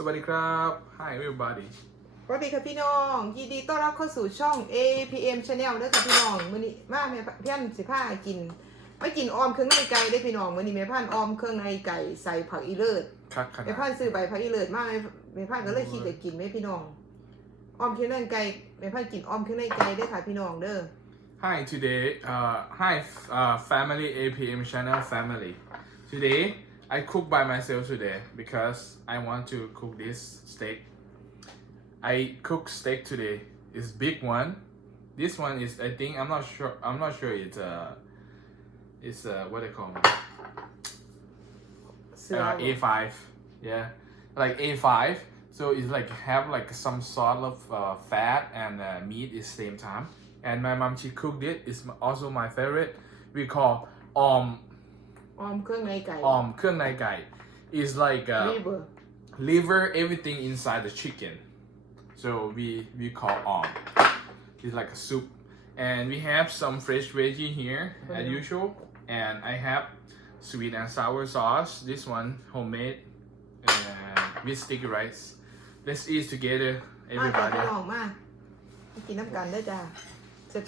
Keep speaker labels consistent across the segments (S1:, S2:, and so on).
S1: สวัสดีครับ Hi everybody
S2: สวัสดีค่ะพี่น้อง ยินดีต้อนรับเข้าสู่ช่อง APM Channel เด้อค่ะพี่น้องมื้อนี้มาแม่เพี่อนสิพากินไม่กินออมเครื่องในไก่ได้อพี่น้องมื้อนี้แม่พันออมเครื่องในไก่ใส่ผักอีเลิศ
S1: คักขนา
S2: แม่
S1: ด
S2: พันซื้อใบผักอีเลิศมาแม่แม่พันก็เลยคิดจะกินไหมพี่น้องออมเครื่องในไก่แม่พันกินออมเครื่องในไก่ได้อค่ะพี่น้องเด้อ
S1: Hi today uh Hi uh family APM channel family Today I cook by myself today because I want to cook this steak. I cook steak today. It's big one. This one is I think I'm not sure I'm not sure it's uh it's uh what they call it. Uh, A5. Yeah. Like A5. So it's like have like some sort of uh, fat and uh, meat at the same time. And my mom she cooked it. It's also my favorite. We call um
S2: ออมเครื่องในไก่
S1: um เครื่องในไก่ is like uh,
S2: รีเบอร์
S1: liver everything inside the chicken so we we call um it's like a soup and we have some fresh veggie here as
S2: Mhm.
S1: usual and I have sweet and sour sauce this one homemade and with sticky rice let's eat together
S2: มาจ้ะ
S1: everybody
S2: พี่น้องมามากินน้ำกันได้อจ้าแซ่บ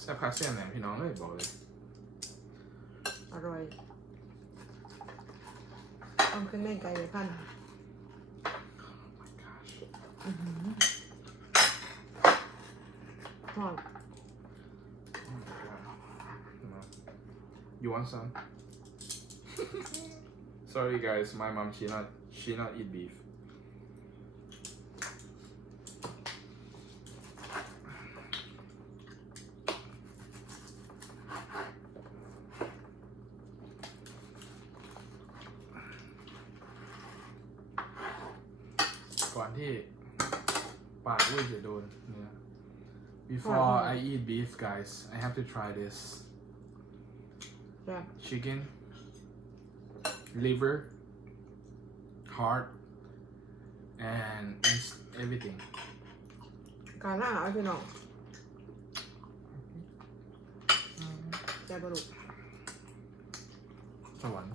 S1: แซ่บคักแซ่บแหนมพี่น้องเลยบอกเลย
S2: ๆ อร่อยออมเครื่องในไก่แม่พัน
S1: oh my gosh
S2: หอม
S1: oh my god No. you want some sorry guys my mom she not she not eat beef ก่อนที่ปากอุ้ยจะโดนเนื้อ before I eat beef guys I have to try this
S2: จ้ะ
S1: chicken liver heart and it's everything
S2: การล่าเอาพี่น้องแซ่บปลาดุก
S1: สวรรค์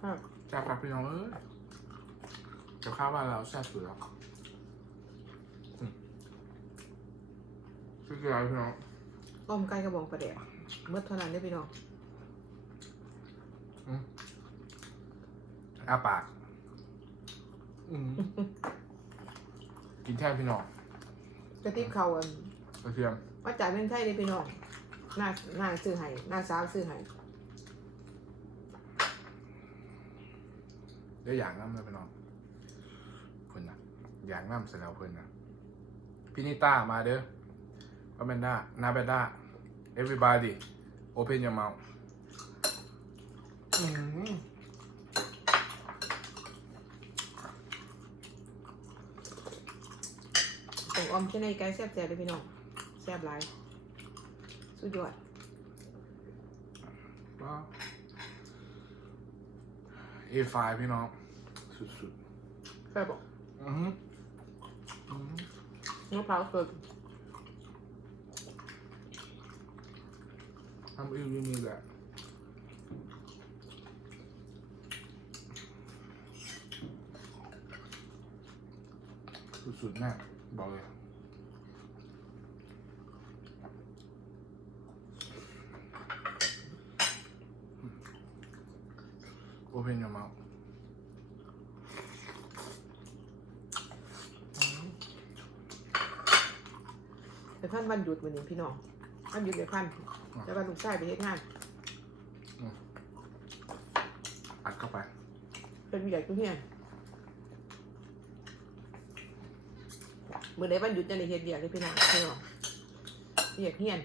S2: ครับ
S1: แซ่บครับพี่น้องเอ้ย กับข้าวบ้านเราแซ่บสุดแล้วอืมชื่ออะไรพี่น้อง
S2: ต้มไก่กระบองปลาแดกเมื่อเท่านั้นได้อพี่น้อง
S1: อาปากอืมกินแค่พี่น้อง
S2: กระติบเขาอัน
S1: กระเทียม
S2: ว่าจ่ายเป็นไทยได้อพี่น้องหน้าหน้าซื้อให้หน้าสาวซื้อให้
S1: เดี๋ยวอย่างน้ำเลยพี่น้องเพิ่นนะ อย่างน้ำเสร็จแล้วเพิ่นนะพี่นิต้ามาเด้อว่าเบนด้านาเบนด้า everybody open your mouth อืม
S2: ส่งออมเช่นในไก่แซ่บแซ่บเลยพี่น้องแซ่บหลาย สุดยอด
S1: ว้าว A5 พี่น้อง สุด
S2: แซ่บบอก
S1: ๆอือหืออือหื อ
S2: มะพร้าวสด
S1: ทำอีกมีแหละสุดๆแม่บอกเลย Open your mouth.
S2: แต่ท่านวันหยุดวันนี้พี่น้องวันหยุดเดี๋ยวท่านแต่ว่าลูกชายไปเฮ็ดงาน
S1: อัดเข้าไป
S2: เป็นผู้ใหญ่ผู้เฮียนมื่อใดวันหยุดจะได้เฮ็ดเบียกเลยพี่น้องพี่น้องเบียกเฮียน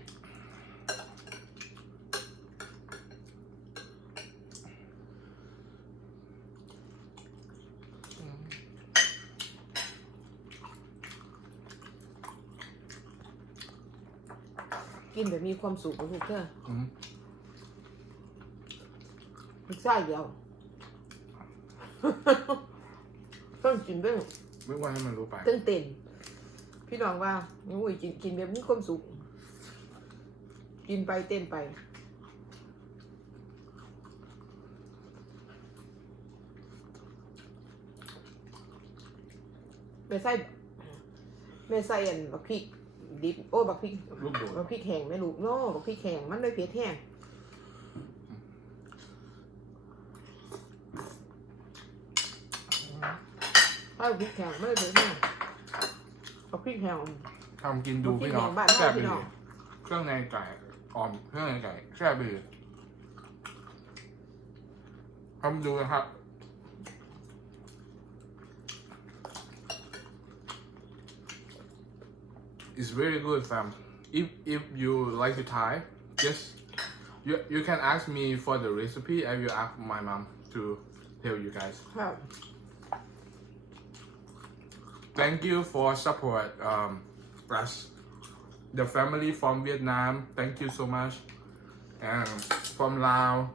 S2: กินแบบมีความสุขกับลูกเธอ
S1: อืม
S2: ลูกชายเดียว ต้องกินด้วย
S1: ไม่ว่าให้มันรู้ไป
S2: เต้นเต้นพี่น้องว่าอุ้ยกินกินแบบมีความสุข กินไปเต้นไป
S1: อ
S2: ไม่ใส่ไม่ใส่อันบักพริก ดิบโอ้บักพริก
S1: ลูกโดด
S2: บักพริกแห้งไม่รู้โน่บักพริกแห้งมันเลยเผ็ดแห้งถ้าบักพริกแห้งไม่เลยเผ็ดแห้งบักพริกแห้ง
S1: ทำกินดู
S2: ลูกพี่
S1: พี่น้อง
S2: แหนมบ้าน
S1: แซ่บ
S2: พี่
S1: ไป
S2: น้
S1: เล
S2: อง
S1: ยเครื่องในไก่ออมเครื่องในไก่แซ่บไปเลยทำดูนะครับ It's very good fam if if you like to Thai just you you can ask me for the recipe I will ask my mom to tell you guys
S2: ครับ
S1: Thank you for support um, us, the family from Vietnam. Thank you so much, and from Laos,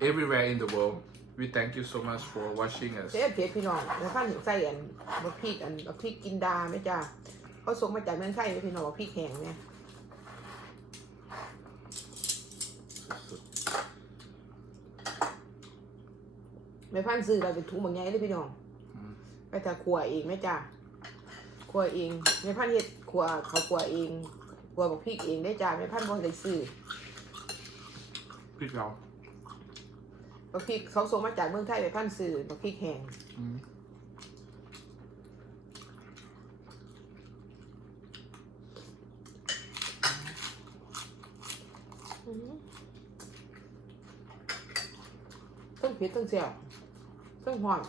S1: everywhere in the world. We thank you so much for watching us.
S2: เผ็ดเผ็ดพี่น้องแล้วข้าวถึงใส่อันบักพริกอันบักพริกกินดาไหมจ้า เขาส่งมาจากเมืองไทยเลยพี่น้องบักพริกแห้งเนี่ยไม่พันซื้อเราเป็นถุงบางไงเลยพี่น้อง
S1: อืม
S2: ไปแต่ขัวเองไหมจ้าขัวเองไม่พันเฮ็ดขัวเขาขัวเองขัวบักพริกเองได้จ้าไม่พันบ่ได้ซื้อ
S1: พี่เรา
S2: บักพริกเขาส่งมาจากเมืองไทยไม่พันซื้อบักพริกแห้ง
S1: อืม
S2: ต้อง เผ็ดต้งแซ่บต้งหวาน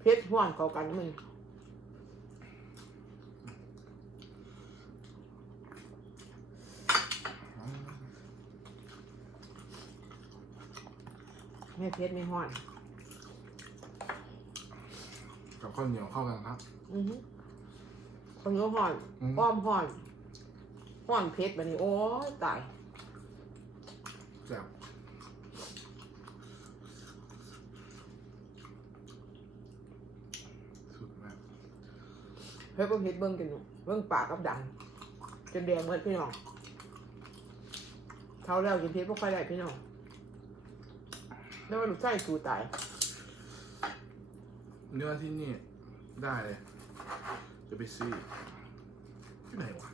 S2: เผ็ดหวานเข้ากันนะมึงไม่เผ็ดไม่หวาน
S1: กับข้าวเหนียวเข้ากันครับ
S2: อือฮึคนก็หอน
S1: อืม
S2: ป้อมหอนหอนเผ็ดแบบนี้โอ้ยตาย
S1: แซ่บสุดมาก
S2: เฮ้ยก็เผ็ดเบิ้งกันอยู่เบิ้งปากกับดังจนแดงเมื่อพี่น้องเท่าแล้วกินเผ็ดพวกใครได้พี่น้องแล้วว่าลูกไส้สูตาย
S1: เนื้อที่นี่ได้เลยจะไปซื้อที่ไหนวะ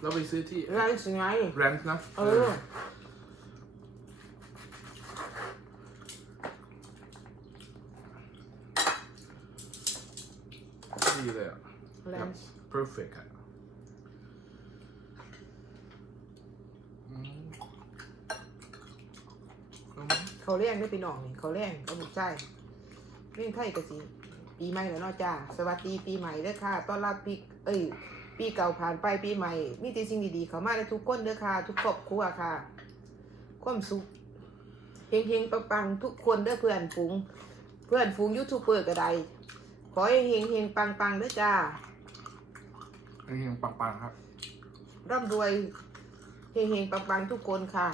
S1: เราไปซื้อที่
S2: ร้านสิไง
S1: แรนท์นะ
S2: เออ
S1: ดีเลยอะ
S2: ร้าน
S1: perfect อะอืมอืม
S2: เขาแรงได้พี่น้องนี่เขาแรงก็ลูกไส้เรื่องไทยก็สิปีใหม่แล้วเนาะจ้าสวัสดีปีใหม่เด้อค่ะต้อนรับปีเอ้ย ปีเก่าผ่านไปปีใหม่ มีแต่สิ่งดีๆเข้ามาในทุกคนเด้อค่ะ ทุกครอบครัวค่ะ ความสุขเฮงๆปังๆทุกคนเด้อเพื่อนฝูง เพื่อนฝูงยูทูบเบอร์ก็ได้ ขอให้เฮงเฮงๆปังๆเด้อจ้า
S1: อันนี้ยังปังๆครับ
S2: ร่ำรวยเฮงเฮงๆปังๆทุกคนค่ะ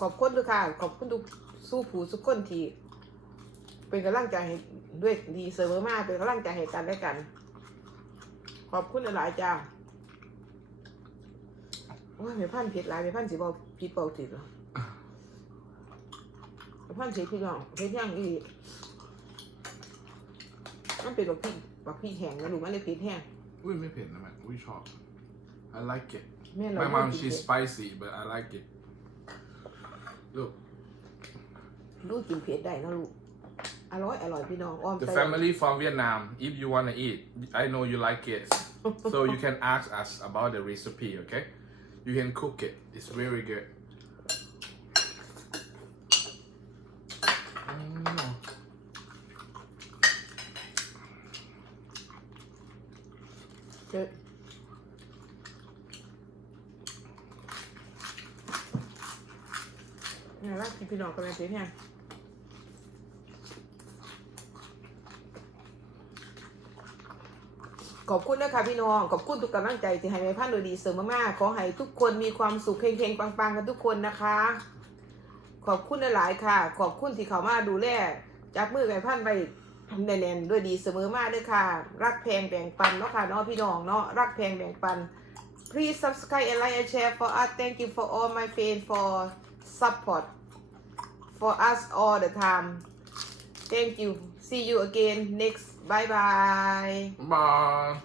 S2: ขอบคุณด้วยค่ะ ขอบคุณทุกสู้ผู้ทุกคนที่เป็นกำลังใจให้ด้วยดีเสมอมาเป็นกำลังใจให้กันและกัน ขอบคุณหลายๆจ้า ว่าไม่พันผิดหลายไม่พันสิบอผิดเปล่าติดหรอไม่พันสิพี่น้องเพชรย่างอีหลีมันเป็นบักพี่บักพี่แห้งนะลูกมันเลยเผ็ดแห้ง
S1: อุ้ยไม่เผ็ดนะแม่อุ้ยชอบ I like it
S2: แม่เรา
S1: My
S2: ไม่
S1: mom
S2: กิน
S1: she's
S2: เผ็ด
S1: spicy but I like it look
S2: ลูกกินเผ็ดได้นะลูกอร่อยอร่อยพี่น้องอ้อม
S1: the
S2: ใส่
S1: family from Vietnam if you wanna eat I know you like it so you can ask us about the recipe okay you can cook it it's very good อืม
S2: เจ็ดเนี่ยรักพี่ ขอบคุณนะคะพี่น้อง ขอบคุณทุกกำลังใจที่ให้แม่พันโดยดีเสริมมากๆขอให้ทุกคนมีความสุขเฮงๆปังๆกันทุกคนนะคะ ขอบคุณหลายค่ะ ขอบคุณที่เขามาดูแลจับมือแม่พันไปแน่นๆด้วยดีเสมอมากด้วยค่ะ รักแพงแบ่งปันเนาะค่ะเนาะพี่น้องเนาะรักแพงแบ่งปัน please subscribe and like and share for us thank you for all my fans for support for us all the time thank you see you again next Bye bye.
S1: Bye.